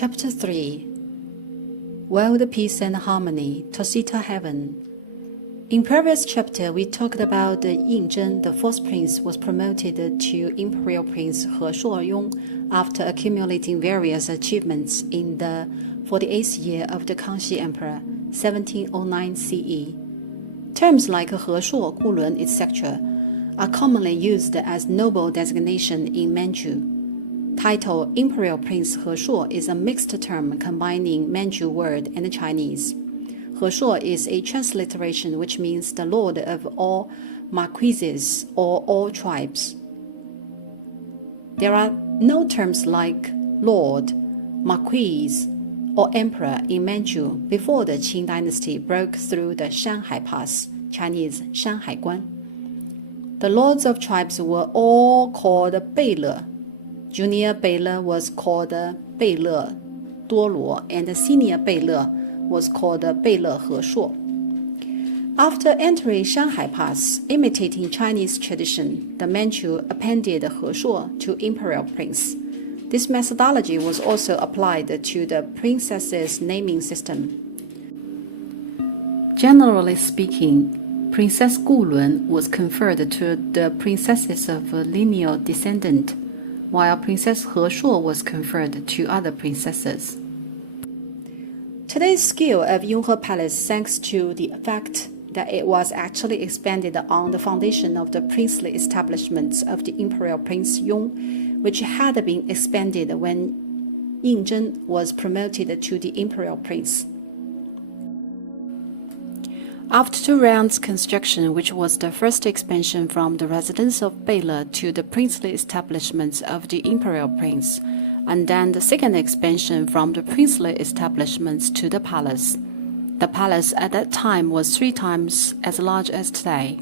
Chapter 3 World Peace and Harmony, Tosita Heaven. In previous chapter, we talked about the Yonghe, the fourth prince, was promoted to Imperial Prince He Shuoyong after accumulating various achievements in the 48th year of the Kangxi Emperor, 1709 CE. Terms like He Shuo, Gulun, etc. are commonly used as noble designation in Manchu. Title Imperial Prince He Shuo is a mixed term combining Manchu word and Chinese. He Shuo is a transliteration which means the lord of all marquises or all tribes. There are no terms like lord, marquis, or emperor in Manchu before the Qing dynasty broke through the Shanhai Pass, Chinese Shanhai Guan. The lords of tribes were all called Beile. Junior Beile was called Beile Duoluo, and senior Beile was called Beile He Shuo. After entering Shanhai Pass, imitating Chinese tradition, the Manchu appended He Shuo to Imperial Prince. This methodology was also applied to the princesses' naming system. Generally speaking, Princess Gulun was conferred to the princesses of lineal descendant, while Princess He Shuo was conferred to other princesses. Today's scale of Yonghe Palace thanks to the fact that it was actually expanded on the foundation of the princely establishments of the Imperial Prince Yong, which had been expanded when Yonghe was promoted to the Imperial Prince. After 2 rounds construction, which was the first expansion from the residence of Beile to the princely establishments of the Imperial Prince, and then the second expansion from the princely establishments to the palace. The palace at that time was 3 times as large as today.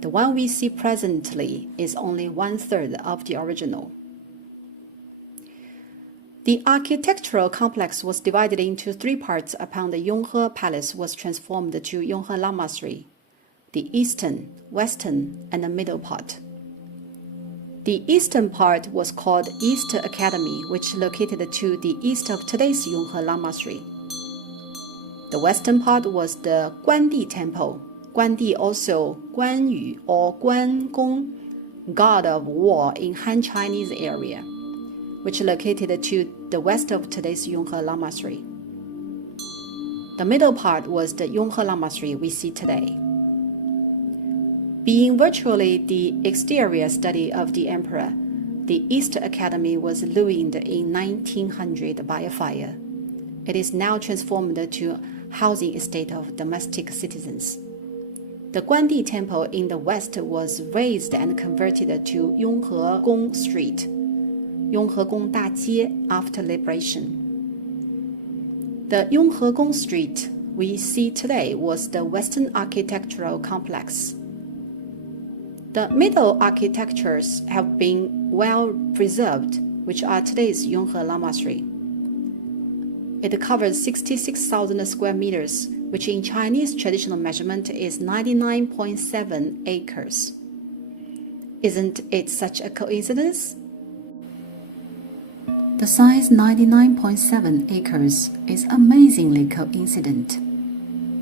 The one we see presently is only 1/3 of the original. The architectural complex was divided into 3 parts upon the Yonghe Palace was transformed to Yonghe Lamasery: the eastern, western, and the middle part. The eastern part was called East Academy, which located to the east of today's Yonghe Lamasery. The western part was the Guandi Temple, Guandi also Guanyu or Guangong, god of war in Han Chinese area, which located to the west of today's Yonghe Lamasery. The middle part was the Yonghe Lamasery we see today. Being virtually the exterior study of the emperor, the East Academy was ruined in 1900 by a fire. It is now transformed to housing estate of domestic citizens. The Guandi Temple in the west was razed and converted to Yonghe Gong Street, Yonghe Gong Dajie, after liberation. The Yonghe Gong Street we see today was the western architectural complex. The middle architectures have been well preserved, which are today's Yonghe Lamasery. It covers 66,000 square meters, which in Chinese traditional measurement is 99.7 acres. Isn't it such a coincidence? The size 99.7 acres is amazingly coincident,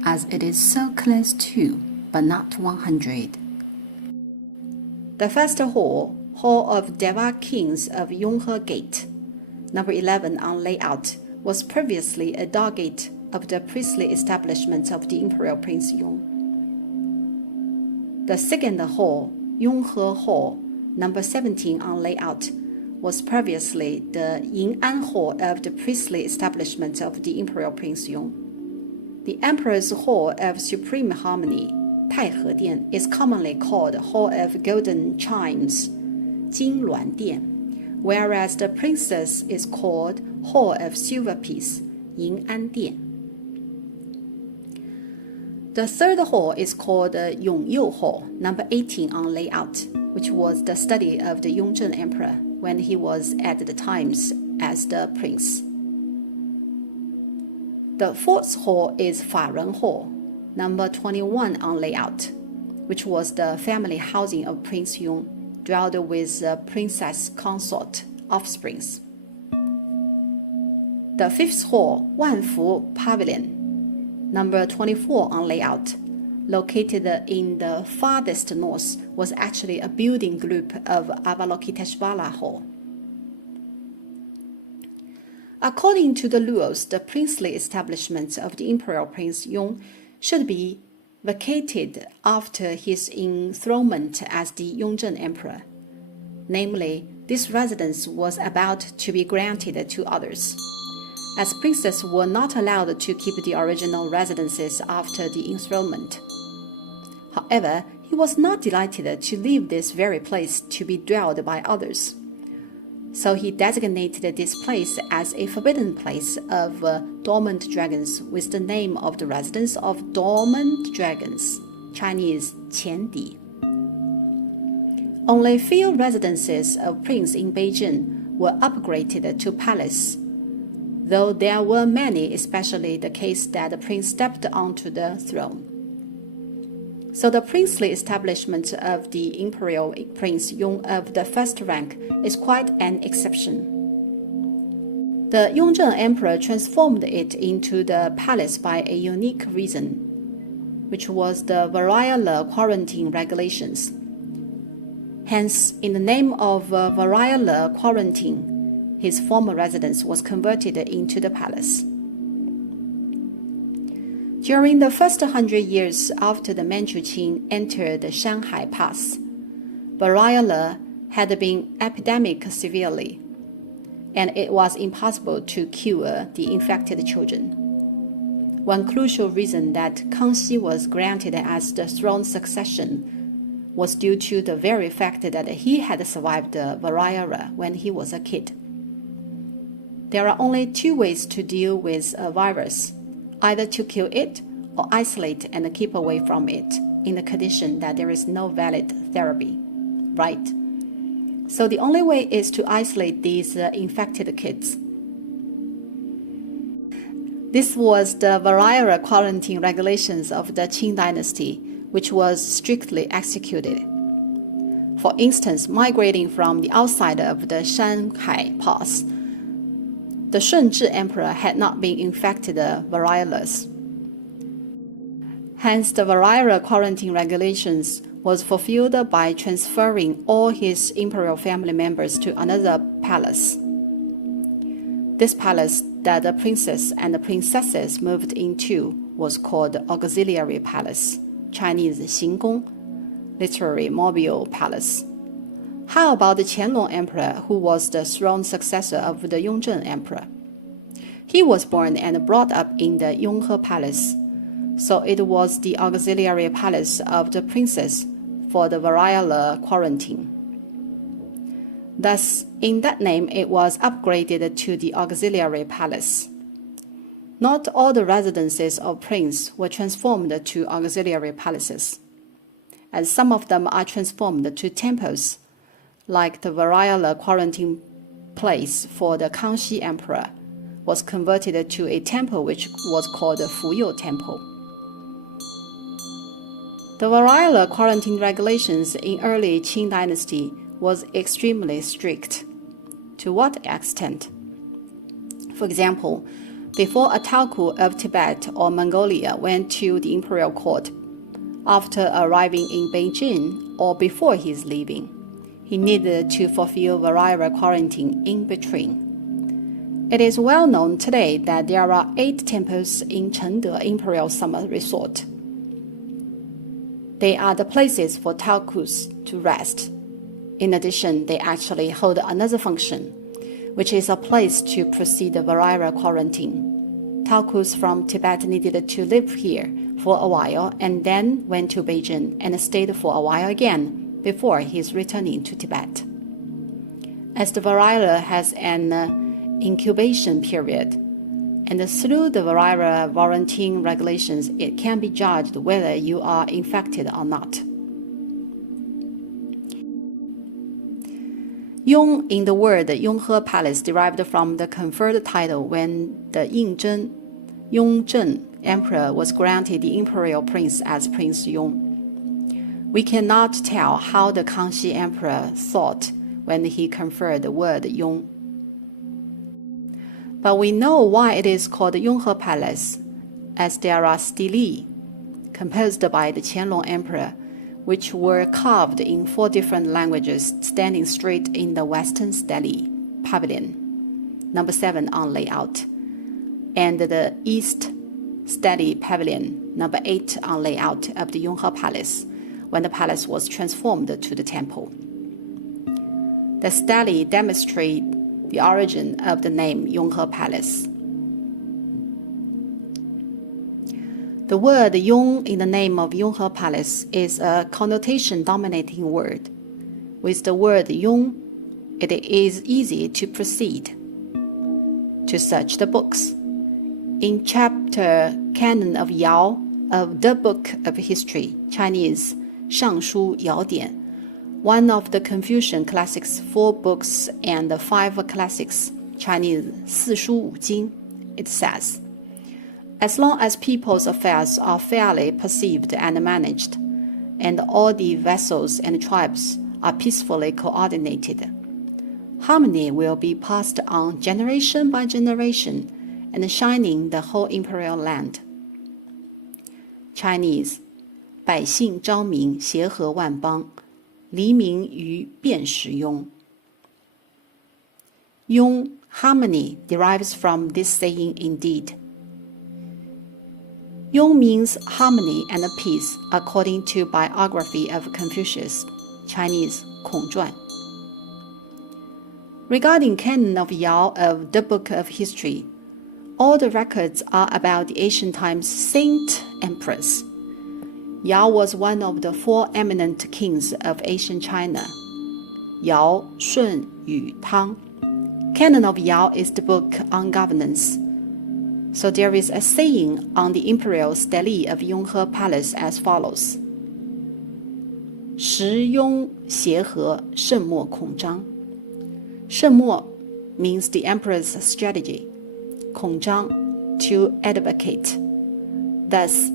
as it is so close to, but not 100. The first hall, Hall of Deva Kings of Yonghe Gate, number 11 on layout, was previously a doorgate of the priestly establishment of the Imperial Prince Yong. The second hall, Yonghe Hall, number 17 on layout, was previously the Ying'an Hall of the priestly establishment of the Imperial Prince Yong. The Emperor's Hall of Supreme Harmony, Taihe Dian, is commonly called Hall of Golden Chimes, Jing Luan Dian, whereas the Princess is called Hall of Silver Peace, Ying'an Dian. The third hall is called Yongyou Hall, number 18 on layout, which was the study of the Yongzheng Emperor when he was at the times as the prince. The fourth hall is Faren Hall, number 21 on layout, which was the family housing of Prince Yong, dwelled with princess consort offsprings. The fifth hall, Wanfu Pavilion, number 24 on layout, located in the farthest north, was actually a building group of Avalokiteshvara Hall. According to the rules, the princely establishment of the Imperial Prince Yong should be vacated after his enthronement as the Yongzheng Emperor. Namely, this residence was about to be granted to others, as princes were not allowed to keep the original residences after the enthronement. However, he was not delighted to leave this very place to be dwelled by others. So he designated this place as a forbidden place of dormant dragons with the name of the residence of dormant dragons, Chinese 前邸. Only few residences of prince in Beijing were upgraded to palace, though there were many, especially the case that the prince stepped onto the throne. So the princely establishment of the imperial Prince Yong of the first rank is quite an exception. The Yongzheng Emperor transformed it into the palace by a unique reason, which was the variolar quarantine regulations. Hence, in the name of variolar quarantine, his former residence was converted into the palace. During the first 100 years after the Manchu Qing entered the Shanghai Pass, variola had been epidemic severely, and it was impossible to cure the infected children. One crucial reason that Kangxi was granted as the throne succession was due to the very fact that he had survived the variola when he was a kid. There are only two ways to deal with a virus: either to kill it or isolate and keep away from it in the condition that there is no valid therapy, right? So the only way is to isolate these infected kids. This was the variola quarantine regulations of the Qing dynasty, which was strictly executed. For instance, migrating from the outside of the Shanghai Pass, the Shunzhi Emperor had not been infected variolas. Hence, the variola quarantine regulations was fulfilled by transferring all his imperial family members to another palace. This palace that the princess and the princesses moved into was called Auxiliary Palace, Chinese 行宫, literally mobile palace. How about the Qianlong Emperor, who was the throne successor of the Yongzheng Emperor? He was born and brought up in the Yonghe Palace, so it was the auxiliary palace of the princess for the variola quarantine. Thus, in that name, it was upgraded to the auxiliary palace. Not all the residences of prince were transformed to auxiliary palaces, as some of them are transformed to temples, like the variola quarantine place for the Kangxi Emperor was converted to a temple which was called the Fuyou Temple. The variola quarantine regulations in early Qing dynasty was extremely strict. To what extent? For example, before a Talku of Tibet or Mongolia went to the imperial court, after arriving in Beijing or before his leaving, he needed to fulfill variola quarantine in between. It is well known today that there are 8 temples in Chengde Imperial Summer Resort. They are the places for Talkus to rest. In addition, they actually hold another function, which is a place to proceed the variola quarantine. Talkus from Tibet needed to live here for a while and then went to Beijing and stayed for a while again before his returning to Tibet. As the variola has an incubation period, and through the variola quarantine regulations, it can be judged whether you are infected or not. Yong in the word Yonghe Palace derived from the conferred title when the Yongzheng Emperor was granted the imperial prince as Prince Yong. We cannot tell how the Kangxi Emperor thought when he conferred the word Yong. But we know why it is called the Yonghe Palace, as there are stelae composed by the Qianlong Emperor, which were carved in 4 different languages standing straight in the Western Stele Pavilion, number 7 on layout, and the East Stele Pavilion, number 8 on layout of the Yonghe Palace, when the palace was transformed to the temple. The stele demonstrate the origin of the name Yonghe Palace. The word Yong in the name of Yonghe Palace is a connotation-dominating word. With the word Yong, it is easy to proceed to search the books. In chapter Canon of Yao of the Book of History, Chinese 尚书尧典, one of the Confucian classics 4 books and the 5 classics, Chinese 四书五经, it says, as long as people's affairs are fairly perceived and managed, and all the vassals and tribes are peacefully coordinated, harmony will be passed on generation by generation and shining the whole imperial land. Chinese 百姓昭明，协和万邦，黎民于辨识庸。庸, harmony, derives from this saying indeed. Yong means harmony and peace according to biography of Confucius, Chinese 孔传. Regarding Canon of Yao of the Book of History, all the records are about the ancient times saint emperors. Yao was one of the 4 eminent kings of ancient China. Yao, Shun, Yu, Tang. Canon of Yao is the book on governance. So there is a saying on the imperial stele of Yonghe Palace as follows: 时雍协和，慎莫孔章. 慎莫 means the emperor's strategy. 孔章, to advocate. Thus,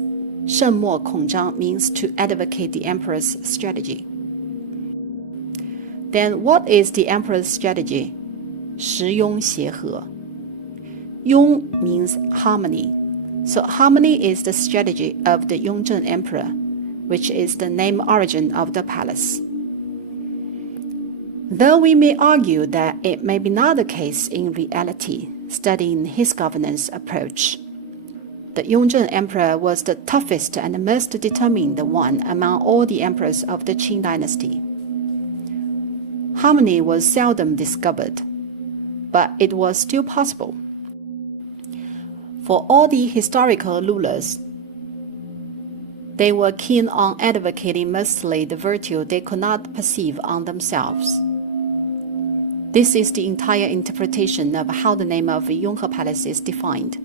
慎莫孔章 means to advocate the emperor's strategy. Then what is the emperor's strategy? 时雍协和. Yong means harmony. So harmony is the strategy of the Yongzheng emperor, which is the name origin of the palace. Though we may argue that it may be not the case in reality, studying his governance approach, the Yongzheng emperor was the toughest and most determined one among all the emperors of the Qing dynasty. Harmony was seldom discovered, but it was still possible. For all the historical rulers, they were keen on advocating mostly the virtue they could not perceive on themselves. This is the entire interpretation of how the name of Yonghe Palace is defined.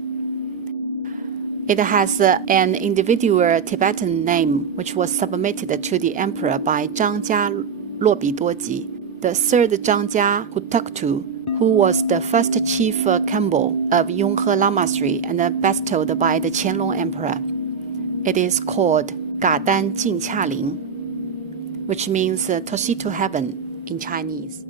It has an individual Tibetan name which was submitted to the emperor by Zhang Jia Luobiduoji, the 3rd Zhang Jia Hutuktu, who was the first chief Campbell of Yonghe Lamasery and bestowed by the Qianlong Emperor. It is called Ga Dan Jing Qia Ling, which means to see to heaven in Chinese.